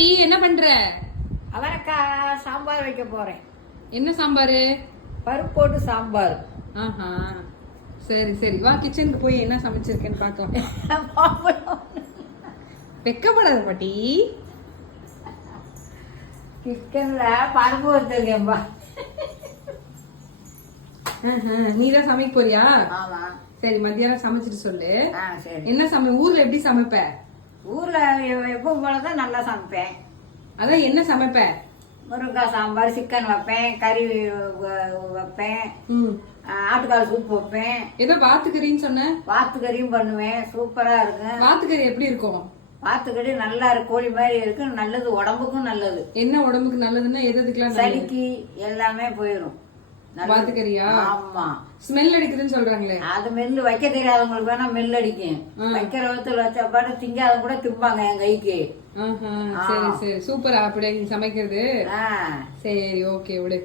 என்ன பண்ற? அவரைக்காய் சாம்பார் வைக்க போறேன். என்ன சாம்பாரு? பருப்பு போட்டு சாம்பார். ஆஹா, சரி சரி, வா கிச்சனுக்கு போய் என்ன சமைச்சிருக்கேன்னு பார்க்கலாம். வெக்கப்படாத பாட்டி. கிச்சன்ல பருப்பு வச்சிருக்கேன்பா. நீ தான் சமைக்க போறியா? ஆமா. சரி, மத்தியானம் சமைச்சிட்டு சொல்லு. சரி. என்ன ஊர்ல எப்படி சமைப்ப? ஊர்ல எப்பவும் போலதான் நல்லா சமைப்பேன். அதான் என்ன சமைப்ப? முருங்கைக்காய் சாம்பார், சிக்கன் வைப்பேன், கறி வைப்பேன், ஆட்டுக்கால் சூப் வைப்பேன். ஏதோ வாத்துக்கறின்னு சொன்ன? வாத்துக்கறியும் பண்ணுவேன். சூப்பரா இருக்கும். வாத்துக்கறி எப்படி இருக்கும்? வாத்துக்கறி நல்லா இருக்கு, கோழி மாதிரி இருக்கு. நல்லது, உடம்புக்கும் நல்லது. என்ன உடம்புக்கு நல்லதுன்னா எதுக்கெல்லாம்? சளிக்கு எல்லாமே போயிடும். வாத்துக்கறியா? ஆமா. ஸ்மெல் அடிக்குதுன்னு சொல்றாங்களே. அது மெல்லு வைக்க தெரியாதவங்களுக்கு வேணா மெல் அடிக்கும். வைக்கிற விதத்துல வச்ச பாட்டு திங்காத கூட திம்பாங்க என் கைக்கு. சரி சரி, சூப்பரா அப்படி நீ சமைக்கிறது. சரி, சரி, ஓகே, விடு.